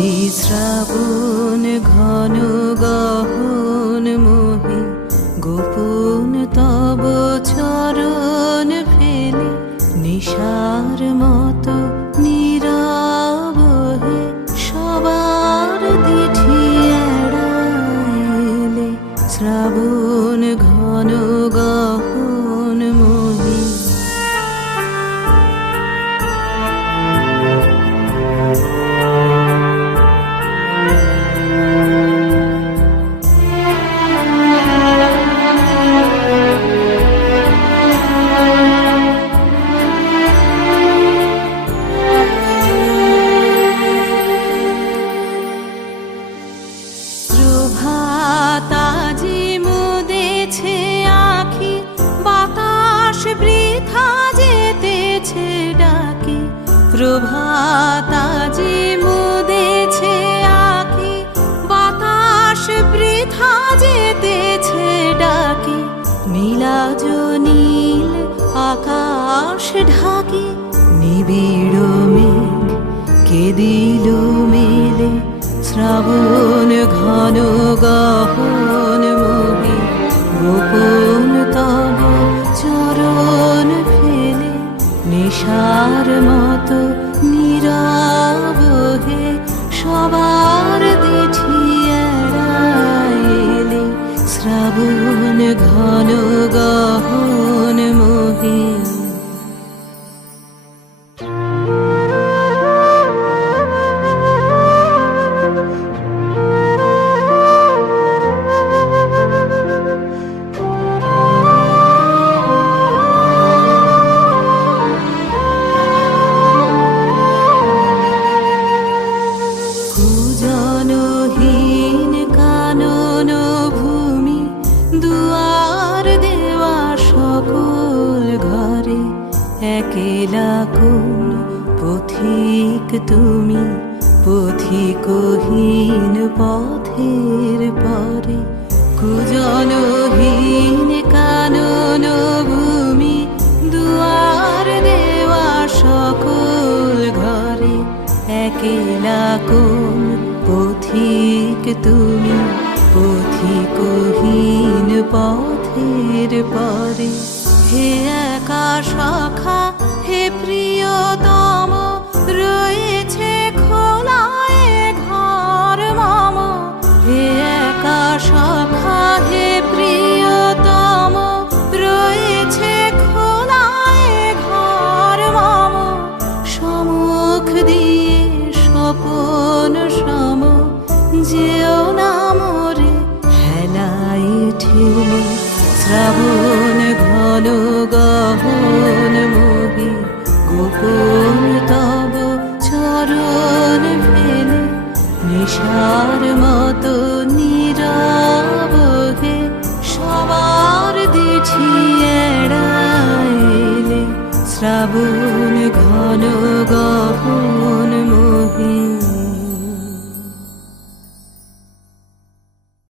আজি শ্রাবণ ঘন গহন মোহে গোপন তব চরণ ফেলে নিশার মতো নীরব হে সবার দিঠি এড়াইলে শ্রাবণ ঘন গহন মোহে। প্রভাতাজি মুদেছে আখি বাতাস বৃথা যেতেছে ডাকি। প্রভাতাজি মুদেছে আখি বাতাস বৃথা যেতেছে ডাকি। নীলাজ নীল আকাশ ঢাকি নিবিড় মেঘ কে দিল মেলে শ্রাবণ ঘন গহন মোহে গোপন তব চরণ ফেলে নিশার মতো নীরব হে সবার দিঠি এড়াইলে শ্রাবণ ঘন গহন মোহে। জনহীন কানন ভূমি দুয়ার দেওয়া সকল ঘরে একেলা কোন পথিক তুমি পথিকহীন পথের পরে। কুজনহীন কানন ভূমি দুয়ার দেওয়া সকল ঘরে একেলা কোন পথিক তুমি পথিকহীন পথের পরে। হে একা সখা হে প্রিয়তম রয়েছে খোলা এ ঘর মম। হে একা সখা হে প্রিয়তম রয়েছে খোলা এ ঘর মম। সম্মুখ দিয়ে স্বপন সম যেও না মোরে হেলাই ঠেলে শ্রাবণ ঘন গহন মোহে গোপন তব চরণ ফেলে নিশার মতো নীরব হে সবার দিঠি এড়াইলে শ্রাবণ ঘন